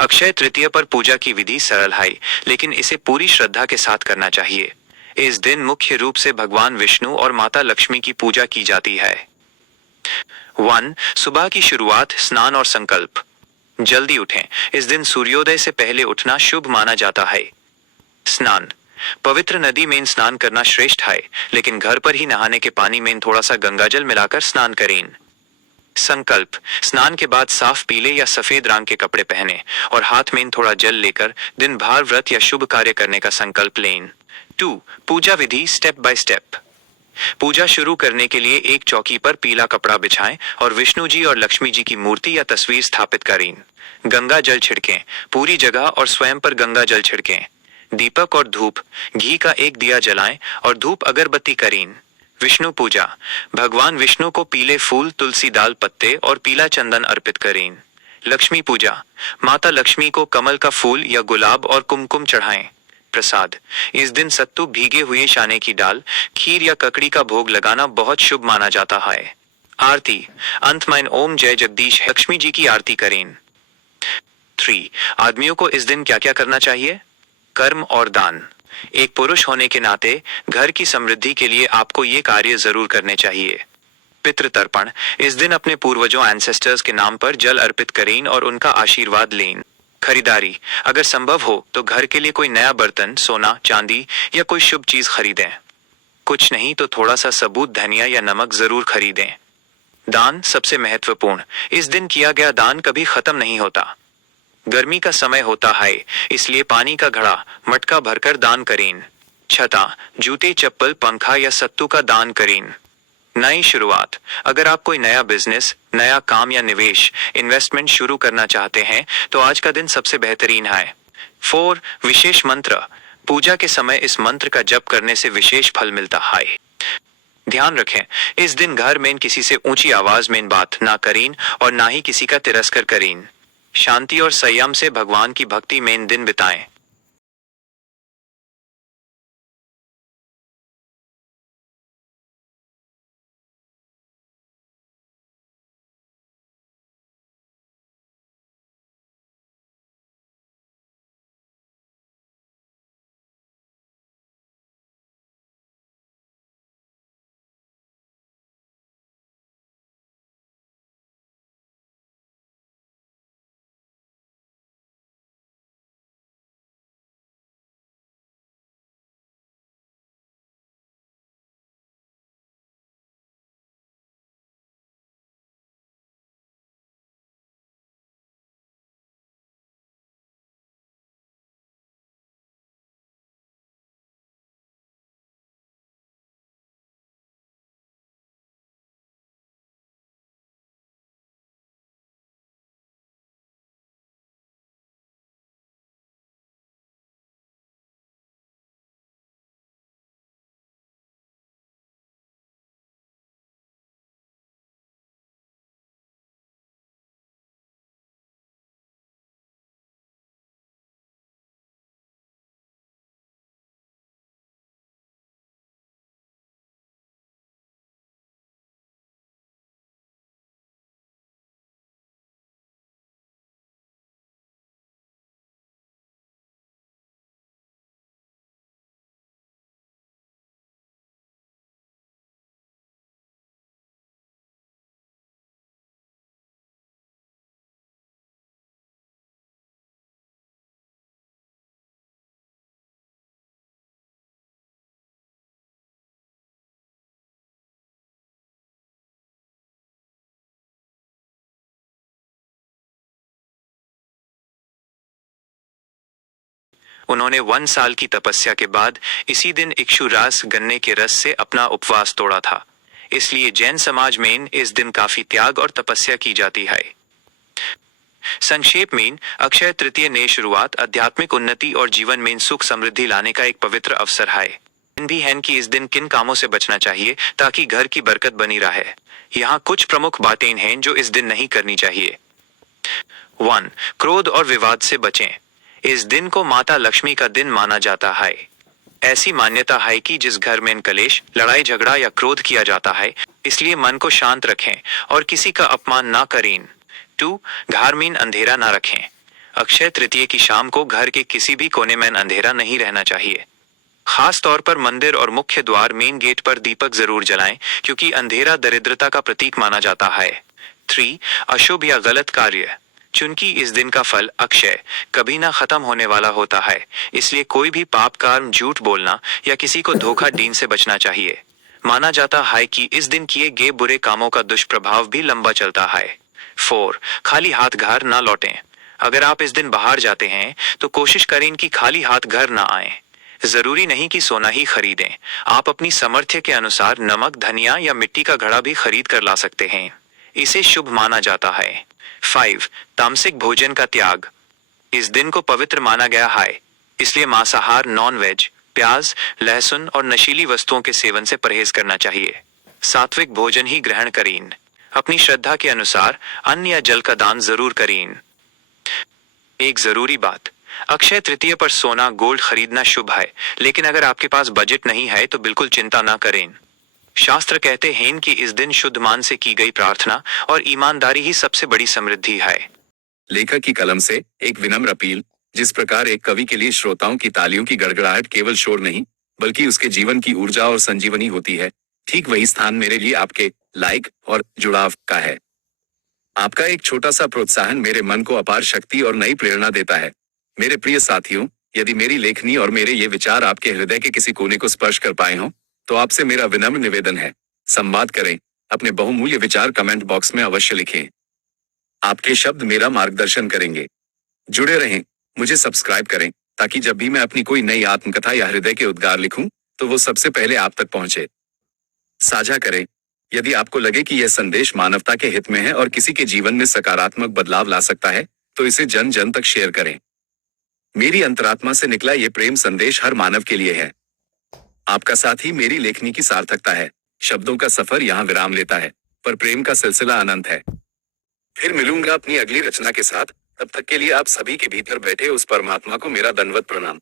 अक्षय तृतीया पर पूजा की विधि सरल है, लेकिन इसे पूरी श्रद्धा के साथ करना चाहिए। इस दिन मुख्य रूप से भगवान विष्णु और माता लक्ष्मी की पूजा की जाती है। 1. सुबह की शुरुआत, स्नान और संकल्प। जल्दी उठें। इस दिन सूर्योदय से पहले उठना शुभ माना जाता है। स्नान। पवित्र नदी में स्नान करना श्रेष्ठ है, लेकिन घर पर ही नहाने के पानी में थोड़ा सा गंगाजल मिलाकर स्नान करें। संकल्प। स्नान के बाद साफ पीले या सफेद रंग के कपड़े पहने और हाथ में थोड़ा जल लेकर दिन भर व्रत या शुभ कार्य करने का संकल्प लें। 2. पूजा विधि, स्टेप बाय स्टेप। पूजा शुरू करने के लिए एक चौकी पर पीला कपड़ा बिछाएं और विष्णु जी और लक्ष्मी जी की मूर्ति या तस्वीर स्थापित करें। गंगा जल छिड़कें। पूरी जगह और स्वयं पर गंगा जल छिड़कें। दीपक और धूप, घी का एक दिया जलाएं और धूप अगरबत्ती करें। विष्णु पूजा। भगवान विष्णु को पीले फूल, तुलसी दाल पत्ते और पीला चंदन अर्पित करें। लक्ष्मी पूजा। माता लक्ष्मी को कमल का फूल या गुलाब और कुमकुम चढ़ाएं। प्रसाद। इस दिन सत्तू, भीगे हुए चने की दाल, खीर या ककड़ी का भोग लगाना बहुत शुभ माना जाता है। आरती। अंत में ओम जय जगदीश लक्ष्मी जी की आरती करें। 3. आदमियों को इस दिन क्या क्या करना चाहिए? कर्म और दान। एक पुरुष होने के नाते घर की समृद्धि के लिए आपको ये कार्य जरूर करने चाहिए। पितृतर्पण। इस दिन अपने पूर्वजों एंसेस्टर्स के नाम पर जल अर्पित करें और उनका आशीर्वाद लें। खरीदारी। अगर संभव हो तो घर के लिए कोई नया बर्तन, सोना, चांदी या कोई शुभ चीज खरीदें। कुछ नहीं तो थोड़ा सा सबूत धनिया या नमक जरूर खरीदें। दान सबसे महत्वपूर्ण। इस दिन किया गया दान कभी खत्म नहीं होता। गर्मी का समय होता है, इसलिए पानी का घड़ा, मटका भरकर दान करें। छता, जूते, चप्पल, पंखा या सत्तू का दान करें। नई शुरुआत। अगर आप कोई नया बिजनेस, नया काम या निवेश, इन्वेस्टमेंट शुरू करना चाहते हैं तो आज का दिन सबसे बेहतरीन है। 4. विशेष मंत्र। पूजा के समय इस मंत्र का जप करने से विशेष फल मिलता है। ध्यान रखें, इस दिन घर में किसी से ऊंची आवाज में बात ना करें और ना ही किसी का तिरस्कार करें। शांति और संयम से भगवान की भक्ति में दिन बिताएं। उन्होंने 1 साल की तपस्या के बाद इसी दिन इक्षु रास गन्ने के रस से अपना उपवास तोड़ा था। इसलिए जैन समाज में इस दिन काफी त्याग और तपस्या की जाती है। संक्षेप में, अक्षय तृतीया नई शुरुआत, आध्यात्मिक उन्नति और जीवन में सुख समृद्धि लाने का एक पवित्र अवसर है। भी है कि इस दिन किन कामों से बचना चाहिए ताकि घर की बरकत बनी रहे। यहाँ कुछ प्रमुख बातें हैं जो इस दिन नहीं करनी चाहिए। 1. क्रोध और विवाद से बचें। इस दिन को माता लक्ष्मी का दिन माना जाता है। ऐसी मान्यता है कि जिस घर में कलेश, लड़ाई झगड़ा या क्रोध किया जाता है, इसलिए मन को शांत रखें और किसी का अपमान ना करें। 2. घर में अंधेरा ना रखें। अक्षय तृतीया की शाम को घर के किसी भी कोने में अंधेरा नहीं रहना चाहिए। खास तौर पर मंदिर और मुख्य द्वार मेन गेट पर दीपक जरूर जलाएं, क्योंकि अंधेरा दरिद्रता का प्रतीक माना जाता है। 3. अशुभ या गलत कार्य। चूंकि इस दिन का फल अक्षय कभी ना खत्म होने वाला होता है, इसलिए कोई भी पाप कर्म, झूठ बोलना या किसी को धोखा देने से बचना चाहिए। माना जाता है कि इस दिन किए गए बुरे कामों का दुष्प्रभाव भी लंबा चलता है। 4. खाली हाथ घर ना लौटें। अगर आप इस दिन बाहर जाते हैं तो कोशिश करें कि खाली हाथ घर ना आए। जरूरी नहीं कि सोना ही खरीदें, आप अपनी सामर्थ्य के अनुसार नमक, धनिया या मिट्टी का घड़ा भी खरीद कर ला सकते हैं। इसे शुभ माना जाता है। 5. तामसिक भोजन का त्याग। इस दिन को पवित्र माना गया है, इसलिए मांसाहार, नॉन वेज, प्याज, लहसुन और नशीली वस्तुओं के सेवन से परहेज करना चाहिए। सात्विक भोजन ही ग्रहण करें। अपनी श्रद्धा के अनुसार अन्न या जल का दान जरूर करें। एक जरूरी बात, अक्षय तृतीया पर सोना, गोल्ड खरीदना शुभ है, लेकिन अगर आपके पास बजट नहीं है तो बिल्कुल चिंता ना करें। शास्त्र कहते हैं कि इस दिन शुद्ध मन से की गई प्रार्थना और ईमानदारी ही सबसे बड़ी समृद्धि है। लेखक की कलम से एक विनम्र अपील। जिस प्रकार एक कवि के लिए श्रोताओं की तालियों की गड़गड़ाहट केवल शोर नहीं, बल्कि उसके जीवन की ऊर्जा और संजीवनी होती है, ठीक वही स्थान मेरे लिए आपके लाइक और जुड़ाव का है। आपका एक छोटा सा प्रोत्साहन मेरे मन को अपार शक्ति और नई प्रेरणा देता है। मेरे प्रिय साथियों, यदि मेरी लेखनी और मेरे ये विचार आपके हृदय के किसी कोने को स्पर्श कर पाए हों, तो आपसे मेरा विनम्र निवेदन है, संवाद करें। अपने बहुमूल्य विचार कमेंट बॉक्स में अवश्य लिखें। आपके शब्द मेरा मार्गदर्शन करेंगे। जुड़े रहें, मुझे सब्सक्राइब करें, ताकि जब भी मैं अपनी कोई नई आत्मकथा या हृदय के उद्गार लिखूं, तो वो सबसे पहले आप तक पहुंचे। साझा करें, यदि आपको लगे कि यह संदेश मानवता के हित में है और किसी के जीवन में सकारात्मक बदलाव ला सकता है, तो इसे जन जन तक शेयर करें। मेरी अंतरात्मा से निकला ये प्रेम संदेश हर मानव के लिए है। आपका साथ ही मेरी लेखनी की सार्थकता है। शब्दों का सफर यहाँ विराम लेता है, पर प्रेम का सिलसिला अनंत है। फिर मिलूंगा अपनी अगली रचना के साथ। तब तक के लिए आप सभी के भीतर बैठे उस परमात्मा को मेरा दंडवत प्रणाम।